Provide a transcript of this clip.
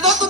dedo, tu